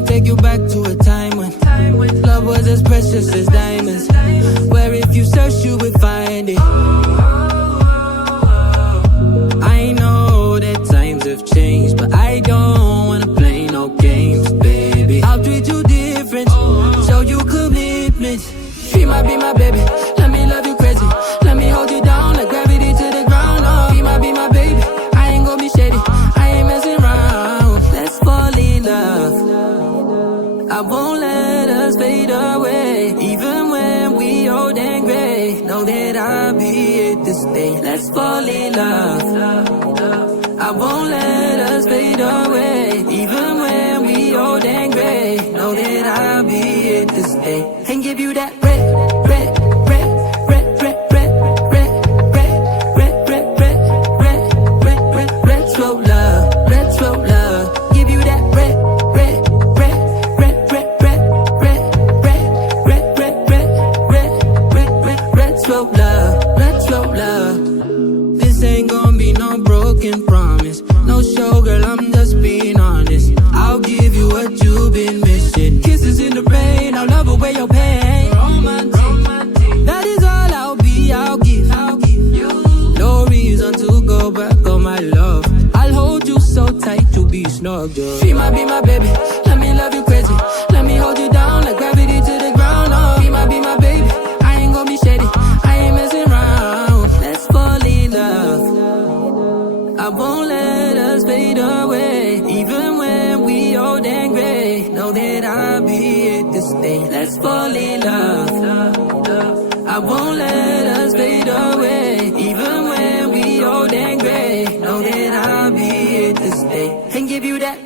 me take you back to a time when love was as precious as diamonds, where if you search you would find it. I know that times have changed, but I don't wanna play no games, baby. I'll treat you different, show you commitment. She might be my baby, let me love you crazy. Let me hold you down like gravity to the ground. Oh, she might be my baby, I ain't gonna be shady, I ain't messing around. Let's fall in love, I won't let us fade away. Even when we old and gray, know that I'll be here to stay. Let's fall in love, I won't let us fade away. Even when we old and gray, know that I'll be here to stay. And give you that red, red, red, red, red, red, red, red, red, red, red, red, red, red, retro love, retro love. Give you that red, red, red, red, red, red, red, red, red, red, red, red, red, red, retro love, retro love. This ain't gonna be no broken promise, no show, girl, I'm just being honest. I'll give you what you've been missing. Kisses in the rain, I'll love away your pain. Romantic, that is all I'll be, I'll give you. No reason to go back on my love. I'll hold you so tight to be snug, girl. She might be my baby, let me love you crazy. Let me hold you down like gravity to the ground. Oh, she might be my baby, I ain't gonna be shady, I ain't messing around. Let's fall in love, I won't let us fade away. Even when we old and gray, know that I'll be here to stay. Let's fall in love, I won't let us fade away. Even when we old and gray, know that I'll be here to stay. And give you that